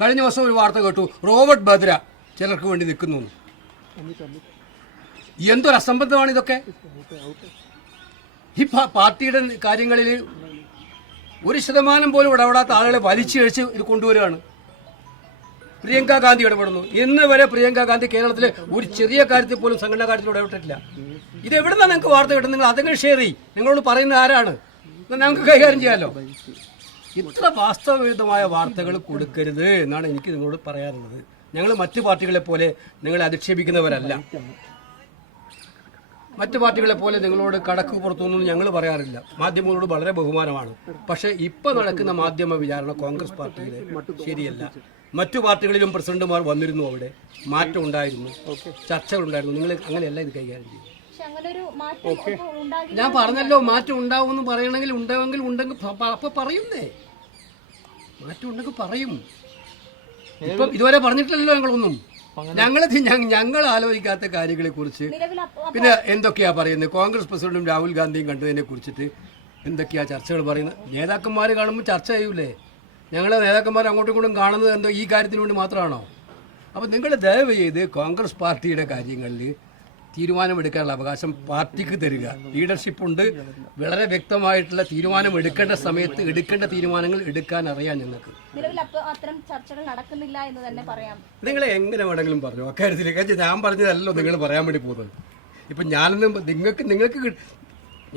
കഴിഞ്ഞ ദിവസം ഒരു വാർത്ത കേട്ടു, റോബർട്ട് ബദ്ര ചിലർക്ക് വേണ്ടി നിൽക്കുന്നു. എന്തൊരു അസംബന്ധമാണ് ഇതൊക്കെ. ഈ പാർട്ടിയുടെ കാര്യങ്ങളിൽ 1% പോലും ഇടപെടാത്ത ആളുകളെ വലിച്ചിഴച്ച് ഇത് കൊണ്ടുവരികയാണ്. പ്രിയങ്ക ഗാന്ധി ഇടപെടുന്നു. ഇന്ന് വരെ പ്രിയങ്ക ഗാന്ധി കേരളത്തിലെ ഒരു ചെറിയ കാര്യത്തിൽ പോലും സംഘടനാ കാര്യത്തിൽ ഇടപെട്ടിട്ടില്ല. ഇത് എവിടുന്നാണ് നിങ്ങൾക്ക് വാർത്ത കിട്ടുന്നത്? നിങ്ങൾ അതെങ്കിലും ഷെയർ ചെയ്യും. നിങ്ങളോട് പറയുന്ന ആരാണ്? ഞങ്ങൾക്ക് കൈകാര്യം ചെയ്യാമല്ലോ. ഇത്ര വാസ്തവവിരുദ്ധമായ വാർത്തകൾ കൊടുക്കരുത് എന്നാണ് എനിക്ക് നിങ്ങളോട് പറയാറുള്ളത്. ഞങ്ങൾ മറ്റു പാർട്ടികളെ പോലെ നിങ്ങളെ അധിക്ഷേപിക്കുന്നവരല്ല. മറ്റു പാർട്ടികളെ പോലെ നിങ്ങളോട് കടക്ക് പുറത്തുനിന്നും ഞങ്ങൾ പറയാറില്ല. മാധ്യമങ്ങളോട് വളരെ ബഹുമാനമാണ്. പക്ഷേ ഇപ്പൊ നടക്കുന്ന മാധ്യമ വിചാരണ കോൺഗ്രസ് പാർട്ടിയിലെ ശരിയല്ല. മറ്റു പാർട്ടികളിലും പ്രസിഡന്റുമാർ വന്നിരുന്നു, അവിടെ മാറ്റം ഉണ്ടായിരുന്നു, ചർച്ചകളുണ്ടായിരുന്നു. നിങ്ങൾ അങ്ങനെയല്ല ഇത് കൈകാര്യം ചെയ്യും. ഞാൻ പറഞ്ഞല്ലോ, മാറ്റം ഉണ്ടാവുമെന്ന് പറയണമെങ്കിൽ ഉണ്ടെങ്കിൽ അപ്പൊ പറയുന്നേ. മാറ്റം ഉണ്ടെങ്കിൽ പറയും. ഇപ്പം ഇതുവരെ പറഞ്ഞിട്ടില്ലല്ലോ ഞങ്ങളൊന്നും. ഞങ്ങൾ ആലോചിക്കാത്ത കാര്യങ്ങളെ കുറിച്ച് പിന്നെ എന്തൊക്കെയാ പറയുന്നത്? കോൺഗ്രസ് പ്രസിഡന്റും രാഹുൽ ഗാന്ധിയും കണ്ടതിനെ കുറിച്ചിട്ട് എന്തൊക്കെയാ ചർച്ചകൾ പറയുന്നത്? നേതാക്കന്മാർ കാണുമ്പോൾ ചർച്ച ചെയ്യൂലേ? ഞങ്ങളെ നേതാക്കന്മാർ അങ്ങോട്ടും ഇങ്ങോട്ടും കാണുന്നത് എന്തോ ഈ കാര്യത്തിന് വേണ്ടി മാത്രമാണോ? അപ്പം നിങ്ങൾ ദയവ് ചെയ്ത് കോൺഗ്രസ് പാർട്ടിയുടെ കാര്യങ്ങളിൽ തീരുമാനമെടുക്കാനുള്ള അവകാശം പാർട്ടിക്ക് തരിക. ലീഡർഷിപ്പ് ഉണ്ട്. വളരെ വ്യക്തമായിട്ടുള്ള തീരുമാനം എടുക്കേണ്ട സമയത്ത് എടുക്കേണ്ട തീരുമാനങ്ങൾ എടുക്കാൻ അറിയാം ഞങ്ങൾക്ക്. അത്തരം ചർച്ചകൾ നടക്കുന്നില്ല എന്ന് തന്നെ പറയാം. നിങ്ങൾ എങ്ങനെ വേണമെങ്കിലും പറഞ്ഞു അക്കാര്യത്തിലേക്ക്. ഞാൻ പറഞ്ഞതല്ലോ നിങ്ങൾ പറയാൻ വേണ്ടി പോകുന്നത്. ഇപ്പം ഞാനൊന്നും നിങ്ങൾക്ക്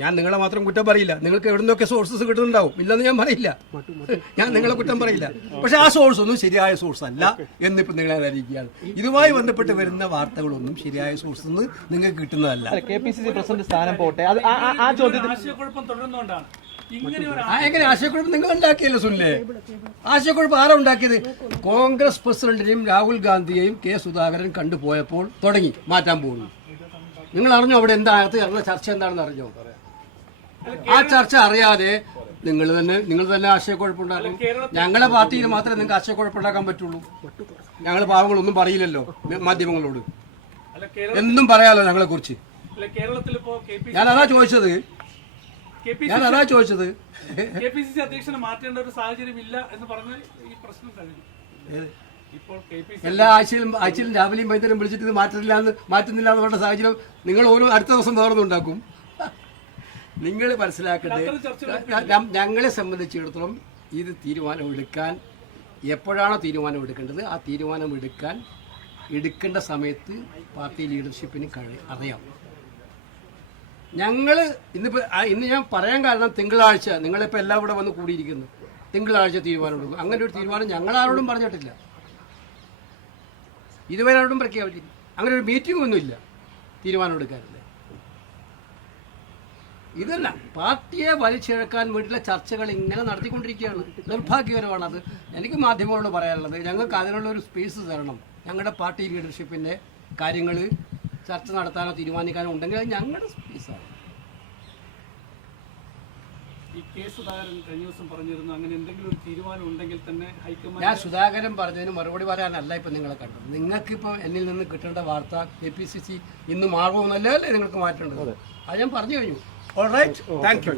ഞാൻ നിങ്ങളെ മാത്രം കുറ്റം പറയില്ല. നിങ്ങൾക്ക് എവിടെ നിന്നൊക്കെ സോഴ്സസ് കിട്ടുന്നുണ്ടാവും, ഇല്ലെന്ന് ഞാൻ പറയില്ല. ഞാൻ നിങ്ങളെ കുറ്റം പറയില്ല. പക്ഷെ ആ സോഴ്സ് ഒന്നും ശരിയായ സോഴ്സ് അല്ല എന്നിപ്പോൾ നിങ്ങളെ അറിയിക്കുകയാണ്. ഇതുമായി ബന്ധപ്പെട്ട് വരുന്ന വാർത്തകളൊന്നും ശരിയായ സോഴ്സ് നിന്ന് നിങ്ങൾക്ക് കിട്ടുന്നതല്ല. KPCC പ്രസിഡന്റ് സ്ഥാനം പോട്ടെ, ആ ചോദ്യത്തിൽ ആശയക്കുഴപ്പം തുടരുന്നതുകൊണ്ടാണ് എങ്ങനെ ആശയക്കുഴപ്പം നിങ്ങൾ ഉണ്ടാക്കിയല്ലോ സുനിലെ? ആശയക്കുഴപ്പം ആരാ ഉണ്ടാക്കിയത്? കോൺഗ്രസ് പ്രസിഡന്റിനെയും രാഹുൽ ഗാന്ധിയെയും K. സുധാകരൻ കണ്ടുപോയപ്പോൾ തുടങ്ങി മാറ്റാൻ പോകുന്നു. നിങ്ങൾ അറിഞ്ഞോ അവിടെ എന്താ ചർച്ച എന്താണെന്ന് അറിഞ്ഞോ? ആ ചർച്ച അറിയാതെ നിങ്ങൾ തന്നെ ആശയക്കുഴപ്പമുണ്ടാക്കും. ഞങ്ങളുടെ പാർട്ടിയിൽ മാത്രമേ നിങ്ങൾക്ക് ആശയക്കുഴപ്പമുണ്ടാക്കാൻ പറ്റുള്ളൂ. ഞങ്ങൾ പാവങ്ങളൊന്നും പറയില്ലല്ലോ മാധ്യമങ്ങളോട്. എന്തും പറയാലോ ഞങ്ങളെ കുറിച്ച്. ഞാനതാ ചോദിച്ചത്. KPCC അധ്യക്ഷനെ മാറ്റേണ്ട ഒരു സാഹചര്യം ഇല്ല എന്ന് പറഞ്ഞ് ഈ പ്രശ്നം കഴിഞ്ഞു. എല്ലാ ആഴ്ചയിലും രാവിലെയും വൈകുന്നേരം വിളിച്ചിട്ട് ഇത് മാറ്റുന്നില്ല എന്ന് പറഞ്ഞ സാഹചര്യം നിങ്ങൾ അടുത്ത ദിവസം വേറൊന്നുണ്ടാക്കും. നിങ്ങൾ മനസ്സിലാക്കട്ടെ, ഞങ്ങളെ സംബന്ധിച്ചിടത്തോളം ഇത് തീരുമാനമെടുക്കാൻ എപ്പോഴാണോ തീരുമാനം എടുക്കേണ്ടത് ആ തീരുമാനം എടുക്കേണ്ട സമയത്ത് പാർട്ടി ലീഡർഷിപ്പിന് അറിയാം. ഇന്ന് ഞാൻ പറയാൻ കാരണം തിങ്കളാഴ്ച നിങ്ങളിപ്പോൾ എല്ലാം ഇവിടെ വന്ന് കൂടിയിരിക്കുന്നു. തിങ്കളാഴ്ച തീരുമാനം എടുക്കും. അങ്ങനെ ഒരു തീരുമാനം ഞങ്ങളാരോടും പറഞ്ഞിട്ടില്ല, ഇതുവരെ ആരോടും പ്രഖ്യാപിച്ചില്ല. അങ്ങനെ ഒരു മീറ്റിംഗ് ഒന്നുമില്ല തീരുമാനം എടുക്കാനില്ല. ഇതല്ല, പാർട്ടിയെ വലിച്ചിഴക്കാൻ വേണ്ടിയുള്ള ചർച്ചകൾ ഇങ്ങനെ നടത്തിക്കൊണ്ടിരിക്കുകയാണ്. നിർഭാഗ്യകരമാണത്. എനിക്ക് മാധ്യമങ്ങളോട് പറയാനുള്ളത്, ഞങ്ങൾക്ക് അതിനുള്ള ഒരു സ്പേസ് തരണം. ഞങ്ങളുടെ പാർട്ടി ലീഡർഷിപ്പിൻ്റെ കാര്യങ്ങൾ ചർച്ച നടത്താനോ തീരുമാനിക്കാനോ ഉണ്ടെങ്കിൽ അത് ഞങ്ങളുടെ സ്പേസാണ്. ഈ K. സുധാകരൻ കഴിഞ്ഞ ദിവസം പറഞ്ഞിരുന്നു അങ്ങനെ എന്തെങ്കിലും ഒരു തീരുമാനം ഉണ്ടെങ്കിൽ തന്നെ ഹൈക്കമാൻഡ്. ഞാൻ സുധാകരൻ പറഞ്ഞതിന് മറുപടി പറയാനല്ല ഇപ്പം നിങ്ങളെ കണ്ടത്. നിങ്ങൾക്കിപ്പോൾ എന്നിൽ നിന്ന് കിട്ടേണ്ട വാർത്ത KPCC ഇന്ന് മാറുമെന്നല്ലേ നിങ്ങൾക്ക് മാറ്റേണ്ടത്. അത് ഞാൻ പറഞ്ഞു കഴിഞ്ഞു. All right, thank U.